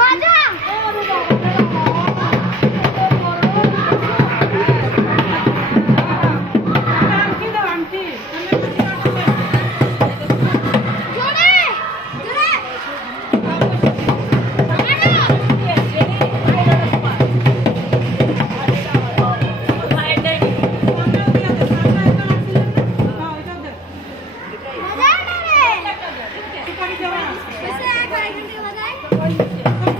বাজা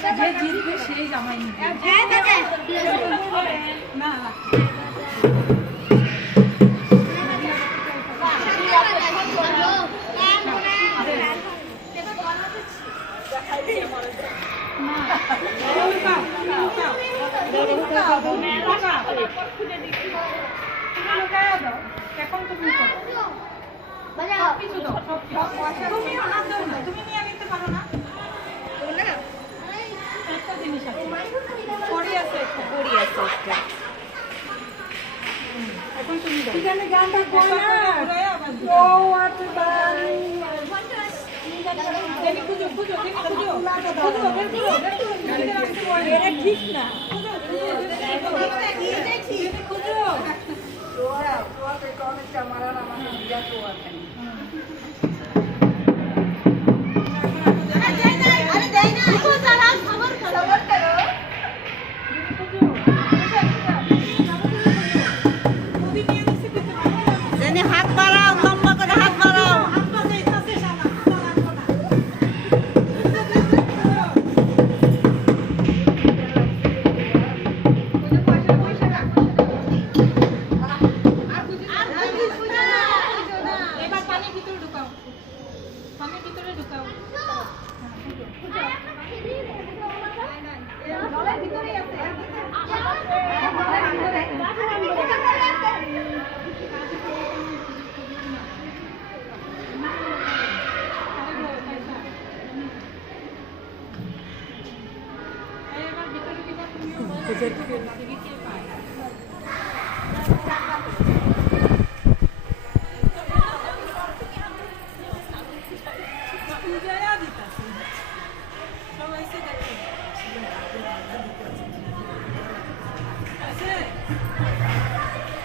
যে জিতবে সেই জামাই না না এখন তুমি করো তুমি হাত তুমি নিয়ে নিতে এখন গানটা কই না। ও আট বাড়ি দেখি খুঁজো খুঁজো। দেখি খুঁজো খুঁজো বের করো বের করো এটা ঠিক না। খুঁজো খুঁজো খুঁজো। দেখি তোরা তোকে কমেন্টটা মারার আমাকে বিয়া তো আছে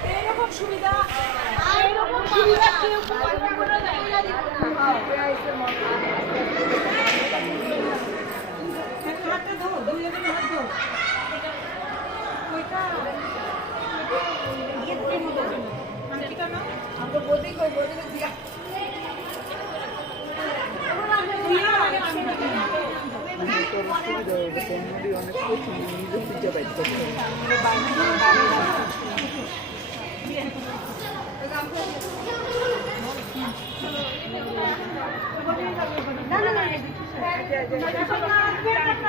এইরকম সুবিধা সুবিধা কেউ না আমরা বদি কই বদি দিয়া দিয়া আগে আংটিটা দিও। এখন না